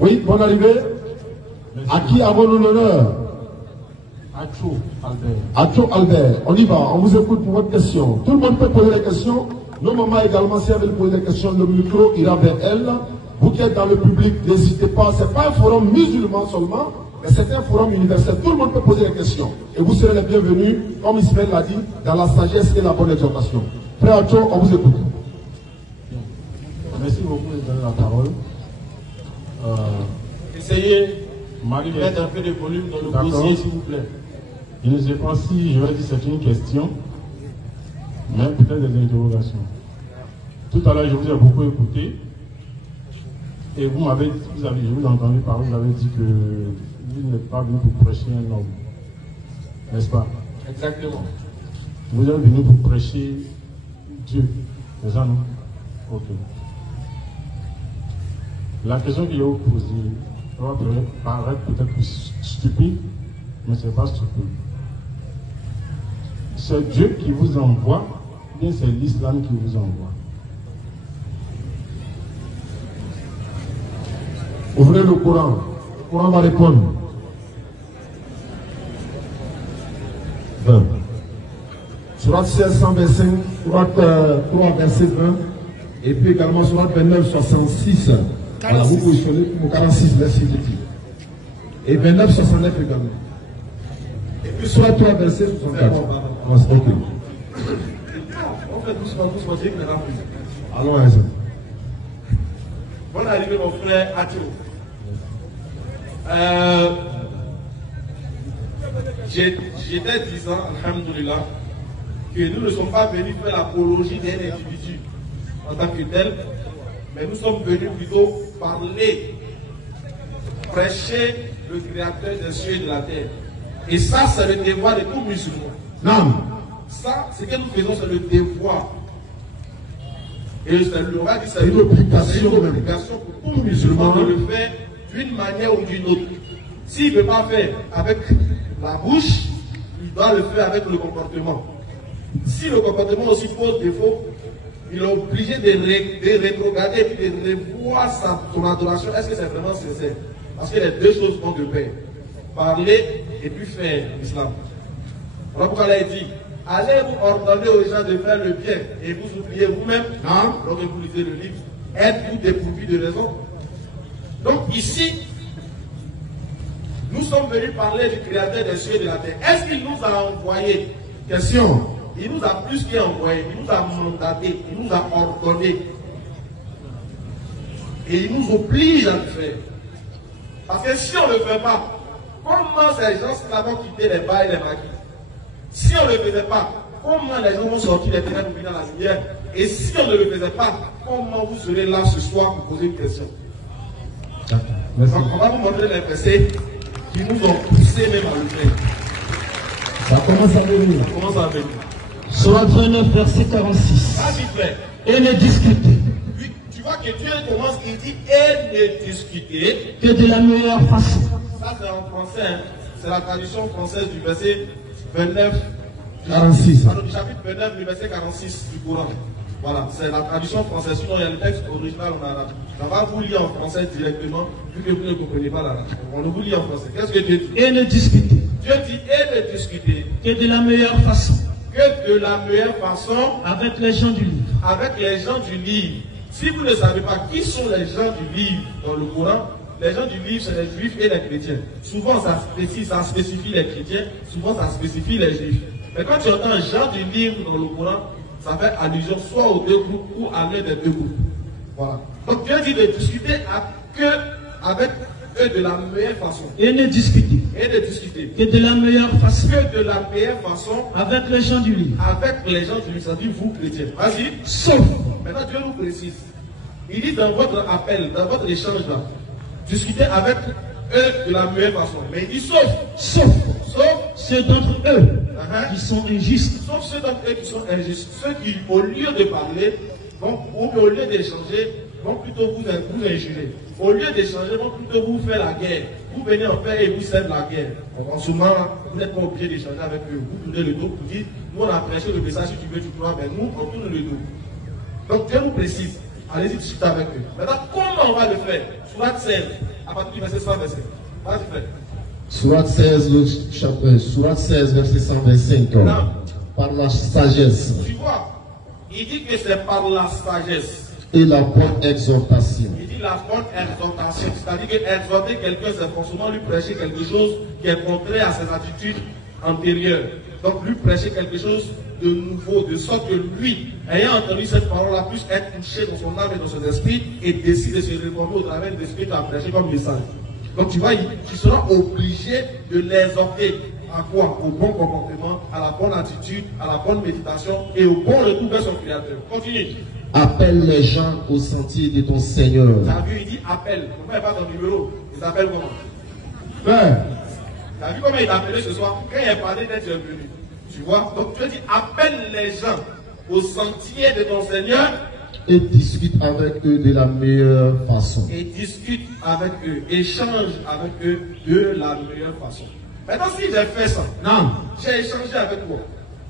Oui, bonne arrivée. Merci. À qui avons-nous l'honneur? Acho Albert. Acho Albert, on y va, on vous écoute pour votre question. Tout le monde peut poser des questions. Nos mamans également, si elles veulent poser des questions, le micro ira vers elles. Vous qui êtes dans le public, n'hésitez pas. Ce n'est pas un forum musulman seulement, mais c'est un forum universel. Tout le monde peut poser des questions. Et vous serez les bienvenus, comme Ismaël l'a dit, dans la sagesse et la bonne exhortation. Frère Acho, on vous écoute. Merci beaucoup de donner la parole. Essayez de mettre un peu de volume dans le dossier, s'il vous plaît. Je ne sais pas si je vais dire c'est une question, mais peut-être des interrogations. Tout à l'heure, je vous ai beaucoup écouté. Et je vous ai entendu parler, vous avez dit que vous n'êtes pas venu pour prêcher un homme. N'est-ce pas? Exactement. Vous êtes venu pour prêcher Dieu. C'est ça, non? Ok. La question que je vais vous poser va paraître peut-être stupide, mais ce n'est pas stupide. C'est Dieu qui vous envoie, ou bien c'est l'islam qui vous envoie? Ouvrez le Coran. Le Coran va répondre. 20. Surat 16, 125, Surat 3, verset 20, et puis également Surat 29, 66. 46. Alors vous positionnez pour 46, verset 10. Et 29, 69 également. Et puis Surat 3, verset 64. On fait doucement, dire que rapide. Allons, Aïssa. Bonne arrivée, mon frère Acho. J'étais disant, alhamdoulilah, que nous ne sommes pas venus faire l'apologie d'un individu en tant que tel, mais nous sommes venus plutôt parler, prêcher le créateur des cieux et de la terre. Et ça, c'est le devoir de tout musulman. Non. Ça, ce que nous faisons, c'est le devoir. Et on va dire c'est une obligation pour tout musulman de le faire d'une manière ou d'une autre. S'il ne veut pas faire avec la bouche, il doit le faire avec le comportement. Si le comportement aussi pose défaut, il est obligé de rétrograder et de revoir son adoration. Est-ce que c'est vraiment sincère? Parce que les deux choses vont de pair. Parler et puis faire l'islam. Voilà pourquoi il a dit, allez vous ordonner aux gens de faire le bien et vous oubliez vous-même, lorsque vous lisez le livre, êtes-vous dépourvu de raison? Donc ici, nous sommes venus parler du créateur des cieux et de la terre. Est-ce qu'il nous a envoyé? Question. Il nous a plus qu'envoyé, il nous a mandaté, il nous a ordonné. Et il nous oblige à le faire. Parce que si on ne le fait pas, comment ces gens vont quitter les bas et les maquis? Si on ne le faisait pas, comment les gens vont sortir des ténèbres pour venir dans la lumière? Et si on ne le faisait pas, comment vous serez là ce soir pour poser une question? Donc on va vous montrer les versets qui nous ont poussé même à le faire. Ça commence à venir. Ça commence à venir. Surat 29, verset 46. Vas-y, frère. Et ne discutez. Oui, tu vois que Dieu commence, il dit et ne discutez. Que de la meilleure façon. Ça c'est en français, hein. C'est la traduction française du verset 29. 46. Alors, du chapitre 29, du verset 46 du Coran. Voilà, c'est la traduction française. Sinon, il y a le texte original en arabe. On va vous lire en français directement, vu que vous ne comprenez pas l'arabe. On vous lit en français. Qu'est-ce que Dieu dit? Et ne discutez. Dieu dit et ne discutez. Que de la meilleure façon. Que de la meilleure façon. Avec les gens du livre. Avec les gens du livre. Si vous ne savez pas qui sont les gens du livre dans le Coran, les gens du livre, c'est les juifs et les chrétiens. Souvent, ça spécifie les chrétiens, souvent, ça spécifie les juifs. Mais quand tu entends gens du livre dans le Coran, ça fait allusion soit aux deux groupes ou à l'un des deux groupes. Voilà. Donc Dieu dit de discuter avec eux de la meilleure façon. Et ne discutez. Et de discuter. Que de la meilleure façon. Que de la meilleure façon. Avec les gens du livre. Avec les gens du livre, c'est-à-dire vous chrétiens. Vas-y. Sauf. Maintenant Dieu nous précise. Il dit dans votre appel, dans votre échange là, discutez avec eux de la meilleure façon. Mais il dit sauf ceux d'entre eux qui sont injustes. Sauf ceux d'entre eux qui sont injustes. Ceux qui, au lieu de parler, ou au lieu d'échanger, vont plutôt vous injurer. Au lieu d'échanger, vont plutôt vous faire la guerre. Vous venez en paix et vous servez la guerre. En ce moment, vous n'êtes pas obligé d'échanger avec eux. Vous tournez le dos pour dire, nous on a prêché le message, si tu veux, tu crois, mais nous, on tourne le dos. Donc Dieu nous précise. Allez-y discuter avec eux. Maintenant, comment on va le faire? Surat 16, à partir du verset 125. Vas-y, frère. Sourate 16, verset 125. Par la sagesse. Tu vois, il dit que c'est par la sagesse. Et la bonne exhortation. Il dit la bonne exhortation. C'est-à-dire qu'exhorter quelqu'un, c'est forcément lui prêcher quelque chose qui est contraire à ses attitudes antérieures. Donc lui prêcher quelque chose de nouveau, de sorte que lui, ayant entendu cette parole-là, puisse être touché dans son âme et dans son esprit et décide de se réformer au travers de ce que tu as prêché comme message. Donc tu vois, tu seras obligé de l'exhorter. À quoi? Au bon comportement, à la bonne attitude, à la bonne méditation et au bon retour vers son Créateur. Continue. Appelle les gens au sentier de ton Seigneur. Tu as vu, il dit appelle. Pourquoi il n'y a pas ton numéro? Il s'appelle comment? Frère. Tu as vu comment il t'a appelé ce soir? Quand il est parlé d'être venu. Tu vois? Donc tu as dit appelle les gens au sentier de ton Seigneur. Et discute avec eux de la meilleure façon. Et discute avec eux. Échange avec eux de la meilleure façon. Maintenant, si j'ai fait ça, Non. j'ai échangé avec toi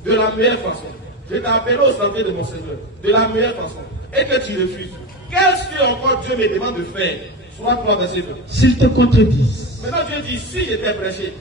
de la meilleure façon. Je t'ai appelé au sentier de mon Seigneur de la meilleure façon. Et que tu refuses. Qu'est-ce que encore Dieu me demande de faire? Soit 3 versets 2. S'ils te contredisent. Maintenant, Dieu dit, si j'étais prêché,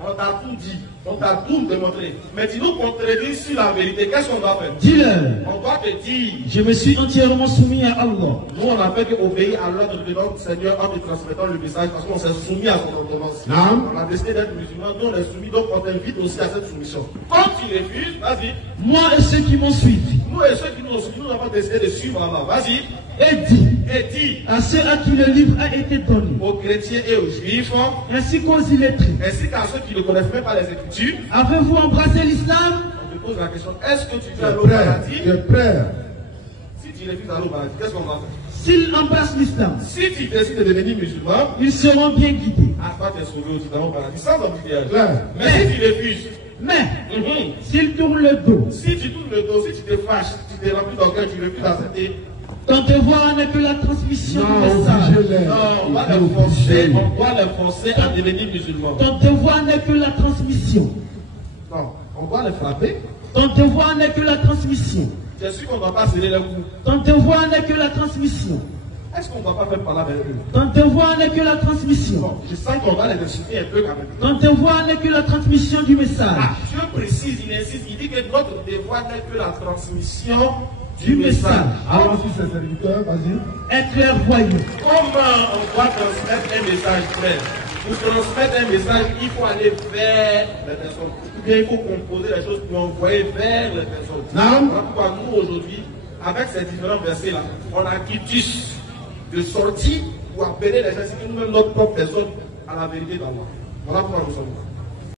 on t'a tout dit, on t'a tout démontré. Mais tu nous contredis sur la vérité. Qu'est-ce qu'on doit faire? Dis-leur. On doit te dire. Je me suis entièrement soumis à Allah. Nous, on n'a fait qu'obéir à l'ordre de notre Seigneur en te transmettant le message parce qu'on s'est soumis à son ordonnance. Non. On a décidé d'être musulmans, nous on est soumis, donc on t'invite aussi à cette soumission. Quand tu refuses, vas-y. Moi et ceux qui m'ont suivi. Nous et ceux qui nous ont suivis, nous avons décidé de suivre Allah. Vas-y. Et dis Et dis à ceux à qui le livre a été donné, aux chrétiens et aux juifs, ainsi qu'aux illettrés, ainsi qu'à ceux qui ne connaissent même pas les Écritures, avez-vous embrassé l'islam? on te pose la question, est-ce que tu veux Tu es aller au prêt. paradis? Tu es prêt. Si tu refuses d'aller au paradis, qu'est-ce qu'on va faire? S'ils embrassent l'islam, Si tu décides de devenir musulman, ils seront bien guidés. à toi tu es sauvé aussi dans le paradis, sans embouteillage. Claire. Mais si tu refuses, Mais s'ils tournent le dos, si tu tournes le dos, si tu te fâches, tu te remplis d'orgueil, tu refuses d'accepter, ton devoir n'est que la transmission du Non, message. obligez-les. non, on va les forcer, on doit les forcer à devenir musulmans. Ton devoir n'est que la transmission. Non, on doit les frapper. Ton devoir n'est que la transmission. Je suis sûr qu'on ne doit pas serrer les coups. Ton devoir n'est que la transmission. Est-ce qu'on ne doit pas faire parler avec eux? Ton devoir n'est que la transmission. Non, je sens qu'on va les insulter un peu quand même. Ton devoir n'est que la transmission du message. Ah, Dieu précise, il insiste, il dit que notre devoir n'est que la transmission Du message. Allons sur ses serviteurs, vas-y. Être clairvoyant. Comment on doit transmettre un message, frère? Pour transmettre un message, il faut aller vers les personnes. Ou bien il faut composer les choses pour envoyer vers les personnes. Non. Voilà pourquoi nous, aujourd'hui, avec ces différents versets-là, on a quitus de sortie pour appeler les gens, c'est que nous-mêmes, notre propre personne, à la vérité d'Allah. Voilà pourquoi nous sommes là.